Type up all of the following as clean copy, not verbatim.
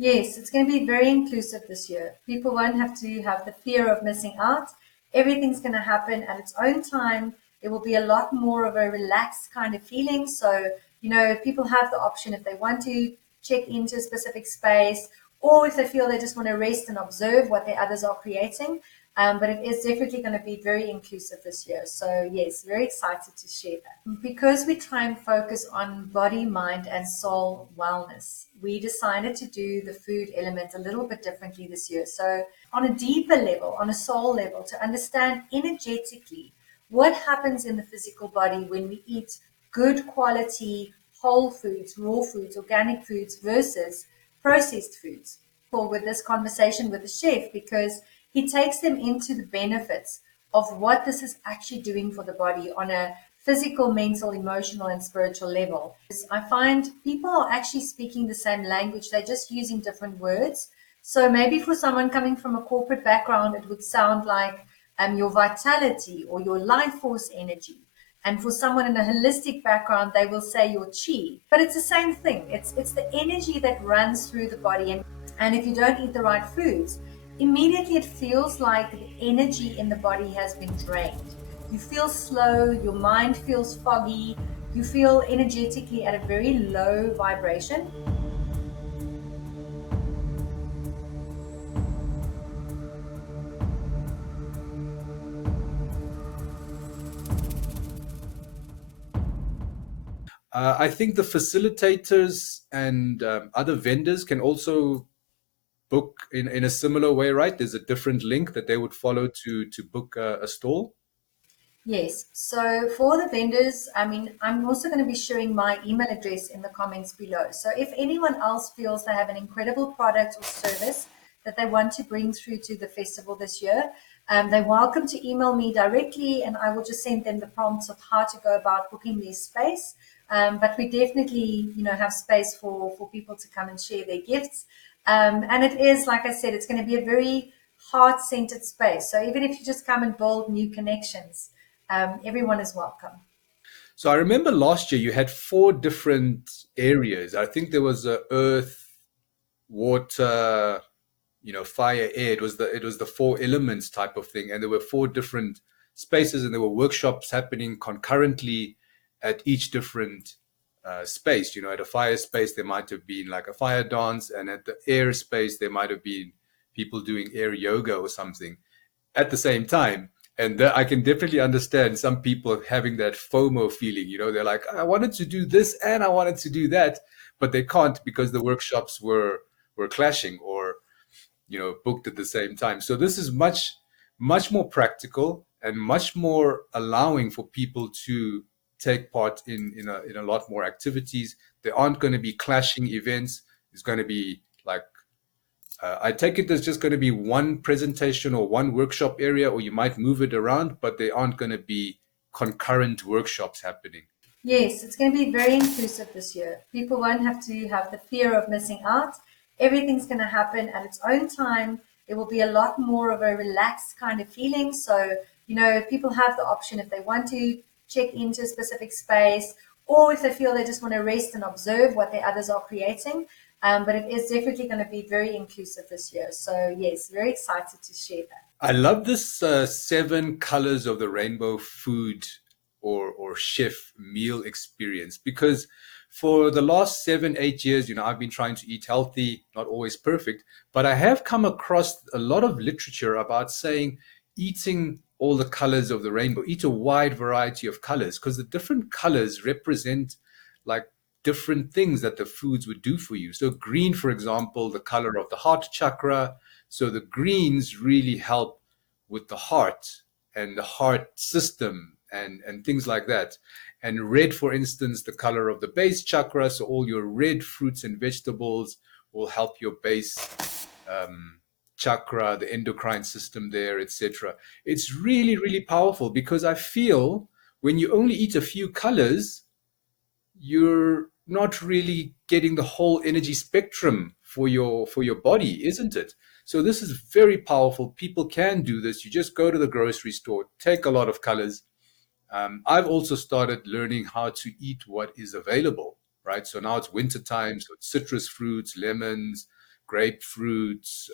Yes, it's going to be very inclusive this year. People won't have to have the fear of missing out. Everything's going to happen at its own time. It will be a lot more of a relaxed kind of feeling. So, people have the option if they want to check into a specific space or if they feel they just want to rest and observe what the others are creating. But it is definitely going to be very inclusive this year. So, yes, very excited to share that. Because we try and focus on body, mind, and soul wellness, we decided to do the food element a little bit differently this year. So, on a deeper level, on a soul level, to understand energetically what happens in the physical body when we eat good quality whole foods, raw foods, organic foods versus processed foods. With this conversation with the chef, because he takes them into the benefits of what this is actually doing for the body on a physical, mental, emotional, and spiritual level. I find people are actually speaking the same language, they're just using different words. So maybe for someone coming from a corporate background, it would sound like your vitality or your life force energy. And for someone in a holistic background, they will say your chi. But it's the same thing. It's the energy that runs through the body. And if you don't eat the right foods, immediately it feels like the energy in the body has been drained. You feel slow, your mind feels foggy, you feel energetically at a very low vibration. I think the facilitators and other vendors can also book in a similar way, right? There's a different link that they would follow to book a stall. Yes. So for the vendors, I mean, I'm also going to be sharing my email address in the comments below. So if anyone else feels they have an incredible product or service that they want to bring through to the festival this year, they're welcome to email me directly and I will just send them the prompts of how to go about booking their space. But we definitely, have space for people to come and share their gifts. And it is, like I said, it's going to be a very heart-centered space. So even if you just come and build new connections, everyone is welcome. So I remember last year you had four different areas. I think there was earth, water, fire, air. It was the four elements type of thing, and there were four different spaces, and there were workshops happening concurrently at each different space. At a fire space there might have been like a fire dance, and at the air space there might have been people doing air yoga or something at the same time. And I can definitely understand some people having that FOMO feeling. They're like, I wanted to do this and I wanted to do that, but they can't because the workshops were clashing or booked at the same time. So this is much more practical and much more allowing for people to take part in a lot more activities. There aren't going to be clashing events. It's going to be like I take it there's just going to be one presentation or one workshop area, or you might move it around, but there aren't going to be concurrent workshops happening. Yes, it's going to be very inclusive this year. People won't have to have the fear of missing out. Everything's going to happen at its own time. It will be a lot more of a relaxed kind of feeling. So, people have the option if they want to check into a specific space or if they feel they just want to rest and observe what the others are creating. But it is definitely going to be very inclusive this year. So, yes, very excited to share that. I love this seven colors of the rainbow food or chef meal experience, because for the last 7 8 years, I've been trying to eat healthy, not always perfect, but I have come across a lot of literature about saying eating all the colors of the rainbow, eat a wide variety of colors, because the different colors represent like different things that the foods would do for you. So green, for example, the color of the heart chakra. So the greens really help with the heart and the heart system and things like that. And red, for instance, the color of the base chakra. So all your red fruits and vegetables will help your base chakra, the endocrine system there, etc. It's really, really powerful, because I feel when you only eat a few colors, you're not really getting the whole energy spectrum for your body, isn't it? So this is very powerful. People can do this. You just go to the grocery store, take a lot of colors. I've also started learning how to eat what is available, right? So now it's winter time, so it's citrus fruits, lemons, grapefruits,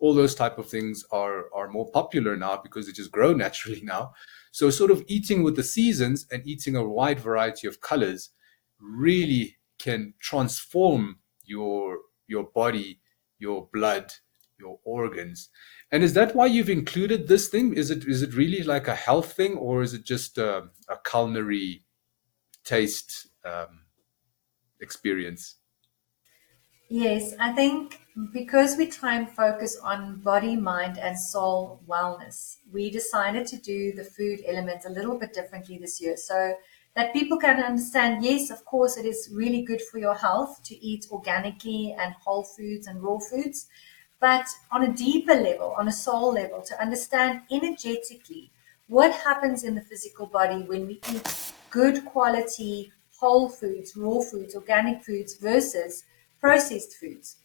all those type of things are more popular now because they just grow naturally now. So sort of eating with the seasons and eating a wide variety of colors really can transform your body, your blood, your organs. And is that why you've included this thing? Is it really like a health thing, or is it just a culinary taste experience? Yes, I think because we try and focus on body, mind, and soul wellness, we decided to do the food element a little bit differently this year so that people can understand yes, of course, it is really good for your health to eat organically and whole foods and raw foods, but on a deeper level, on a soul level, to understand energetically what happens in the physical body when we eat good quality whole foods, raw foods, organic foods versus processed foods.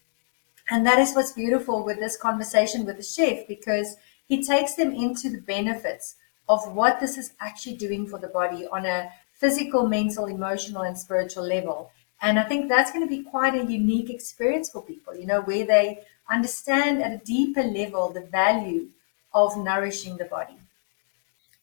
And that is what's beautiful with this conversation with the chef because he takes them into the benefits of what this is actually doing for the body on a physical, mental, emotional, and spiritual level. And I think that's going to be quite a unique experience for people, where they understand at a deeper level the value of nourishing the body.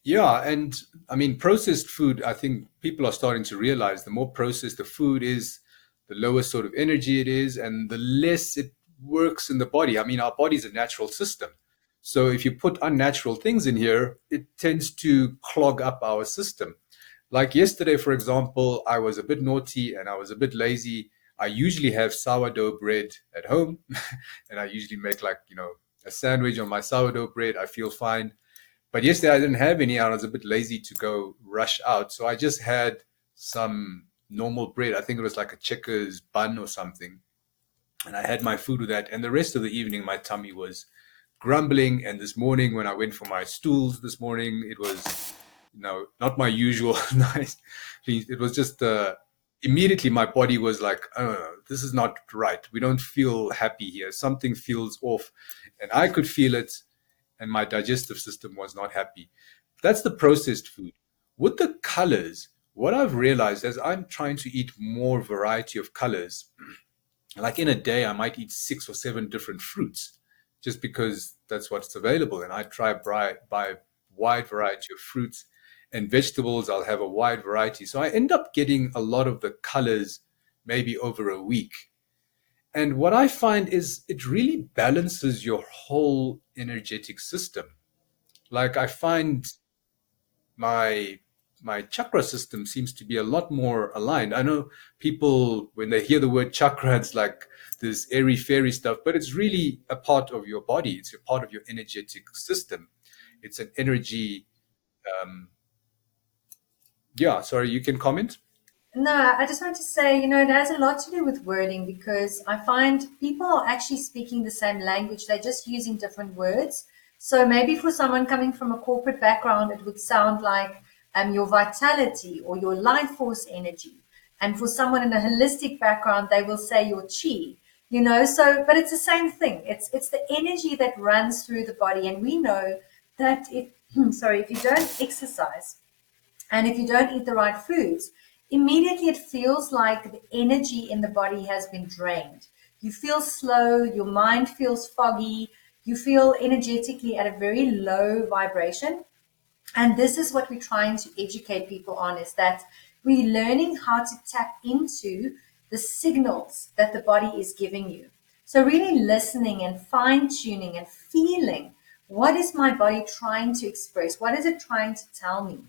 Yeah, and I mean, processed food, I think people are starting to realize the more processed the food is, the lower sort of energy it is, and the less it works in the body. I mean, our body's a natural system. So if you put unnatural things in here, it tends to clog up our system. Like yesterday, for example, I was a bit naughty and I was a bit lazy. I usually have sourdough bread at home, and I usually make like, a sandwich on my sourdough bread. I feel fine. But yesterday I didn't have any. I was a bit lazy to go rush out. So I just had some normal bread. I think it was like a checkers bun or something. And I had my food with that. And the rest of the evening, my tummy was grumbling. And this morning, when I went for my stools this morning, it was, not my usual nice. It was just immediately my body was like, oh, this is not right. We don't feel happy here. Something feels off. And I could feel it, and my digestive system was not happy. That's the processed food. With the colors, what I've realized as I'm trying to eat more variety of colors, like in a day, I might eat 6 or 7 different fruits just because that's what's available. And I try buy a wide variety of fruits and vegetables. I'll have a wide variety. So I end up getting a lot of the colors maybe over a week. And what I find is it really balances your whole energetic system. Like I find my my chakra system seems to be a lot more aligned. I know people when they hear the word chakra, it's like this airy fairy stuff, but it's really a part of your body. It's a part of your energetic system. It's an energy. Um, yeah, sorry, you can comment. No, I just want to say, it has a lot to do with wording because I find people are actually speaking the same language. They're just using different words. So maybe for someone coming from a corporate background, it would sound like your vitality or your life force energy. And for someone in a holistic background, they will say your chi, so, but it's the same thing. It's the energy that runs through the body. And we know that if, sorry, if you don't exercise, and if you don't eat the right foods, immediately it feels like the energy in the body has been drained. You feel slow, your mind feels foggy, you feel energetically at a very low vibration. And this is what we're trying to educate people on is that we're learning how to tap into the signals that the body is giving you. So really listening and fine tuning and feeling what is my body trying to express? What is it trying to tell me?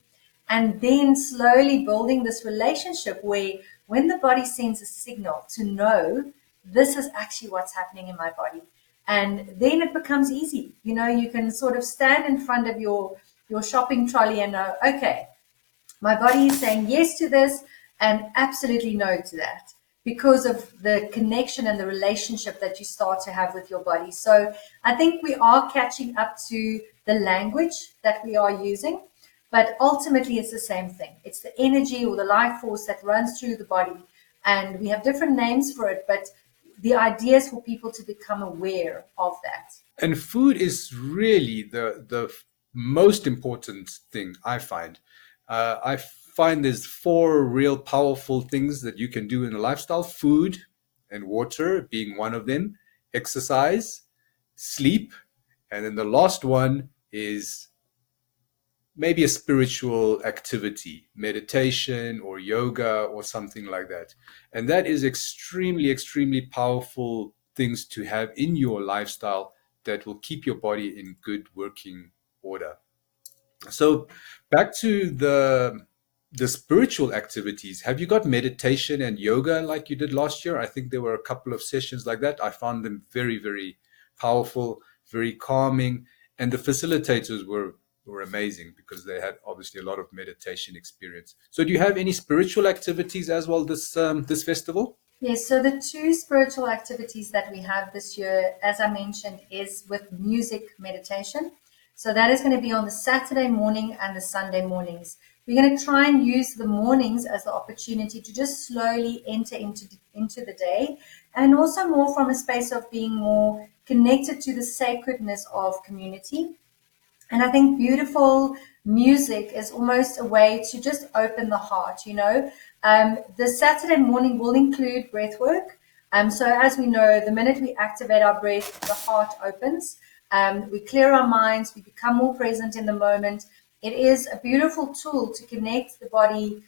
And then slowly building this relationship where when the body sends a signal to know this is actually what's happening in my body, and then it becomes easy. You can sort of stand in front of your shopping trolley and know, okay, my body is saying yes to this and absolutely no to that because of the connection and the relationship that you start to have with your body. So I think we are catching up to the language that we are using, but ultimately it's the same thing. It's the energy or the life force that runs through the body. And we have different names for it, but the idea is for people to become aware of that. And food is really the most important thing I find. I find there's 4 real powerful things that you can do in a lifestyle: food and water being one of them, exercise, sleep, and then the last one is maybe a spiritual activity, meditation or yoga or something like that. And that is extremely, extremely powerful things to have in your lifestyle that will keep your body in good working order. So back to the spiritual activities. Have you got meditation and yoga like you did last year? I think there were a couple of sessions like that. I found them very, very powerful, very calming, and the facilitators were amazing because they had obviously a lot of meditation experience. So, do you have any spiritual activities as well this festival? Yes, so the two spiritual activities that we have this year, as I mentioned, is with music meditation. So that is going to be on the Saturday morning and the Sunday mornings. We're going to try and use the mornings as the opportunity to just slowly enter into the day, and also more from a space of being more connected to the sacredness of community. And I think beautiful music is almost a way to just open the heart. The Saturday morning will include breath work. So as we know, the minute we activate our breath, the heart opens. We clear our minds, we become more present in the moment. It is a beautiful tool to connect the body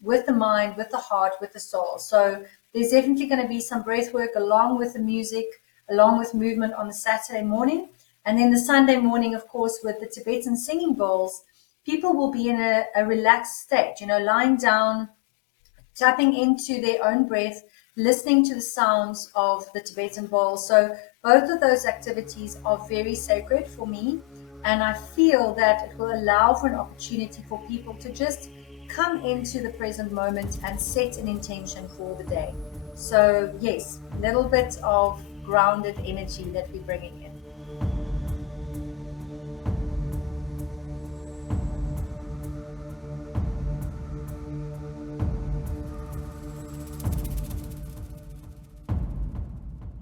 with the mind, with the heart, with the soul. So there's definitely going to be some breath work along with the music, along with movement on the Saturday morning. And then the Sunday morning, of course, with the Tibetan singing bowls, people will be in a relaxed state, lying down, tapping into their own breath, listening to the sounds of the Tibetan bowl. So both of those activities are very sacred for me. And I feel that it will allow for an opportunity for people to just come into the present moment and set an intention for the day. So yes, a little bit of grounded energy that we're bringing in.